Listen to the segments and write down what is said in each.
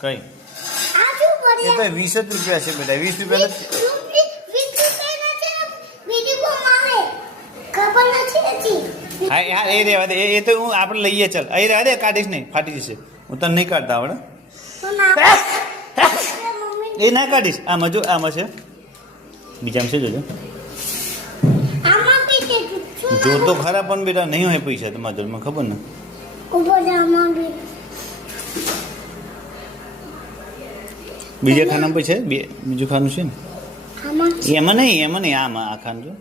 કઈ એ તો 20 રૂપિયા છે બેટા 20 રૂપિયા હા હા એ રેવા દે એ તો હું આપણે લઈએ ચાલ અહીં રહેવા દે કાઢીશ નહીં ફાટી જશે હું તને નહીં કાઢતા આવડે એ ના કાઢીશ આમાં જો આમાં છે બીજામાં છે જોજો જો તો ખરા પણ બેટા નહીં હોય પૈસા તમારા જોડમાં ખબર ને બીજા ખાના પૈસા બીજું ખાનું છે ને એમાં નહીં આમાં આ ખાનું જો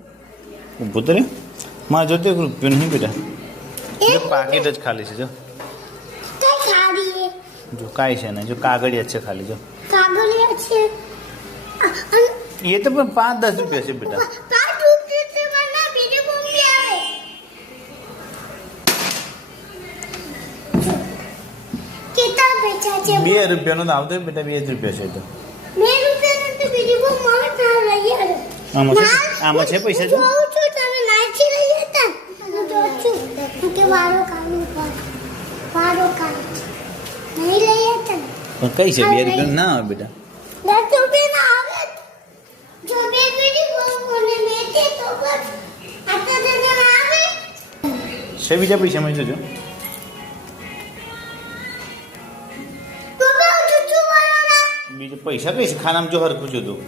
ઊભું તો રે મારે જોતો 1 રૂપિયો નહીં બેટા પાકીટ જ ખાલી છે જો જો કાંઈ છે ને જો કાગળિયા છે ખાલી જો એ તો પણ 5-10 રૂપિયા છે બેટા 2 રૂપિયાનો તો આવતો બેટા 2 જ રૂપિયા છે તો આમાં છે પૈસા જો પણ કઈ છે 2 રૂપિયા ના આવે બેટા છે બીજા પૈસા માં જોજો બીજું પૈસા કઈ છે ખાનામાં જો હરખું જોતું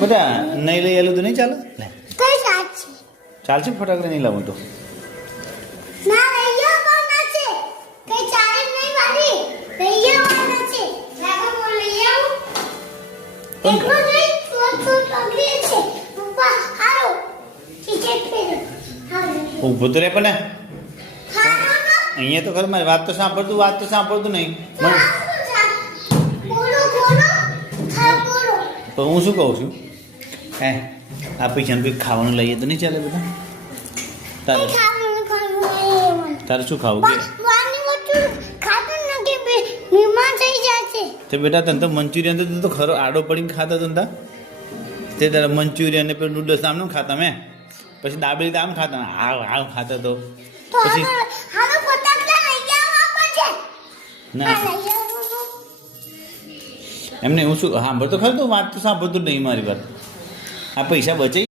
બધા નહીં લઈ આલું તો નહીં ચાલે ચાલશે ફટાકડા નહીં લાવું તો ઊભું તો રે પણ અહીંયા તો ખરું મારી વાત તો સાંભળતું નહીં તો હું શું કહું છું હે આ પૈસાનું કંઈક ખાવાનું લઈએ તો નહીં ચાલે બધા તારે શું ખાવું કે બેટા તને તો મંચુરિયન તો ખરો આડો પડીને ખાતા તો ને તે તારે મંચુરિયન ને પેલું નૂડલ્સ આમ ખાતા મેં પછી દાબેલી આમ ખાતા હાવ ખાતા તો પછી ના એમને હું શું સાંભળતો ખરું તો વાત તો સાંભળતું નહીં મારી વાત આ પૈસા બચે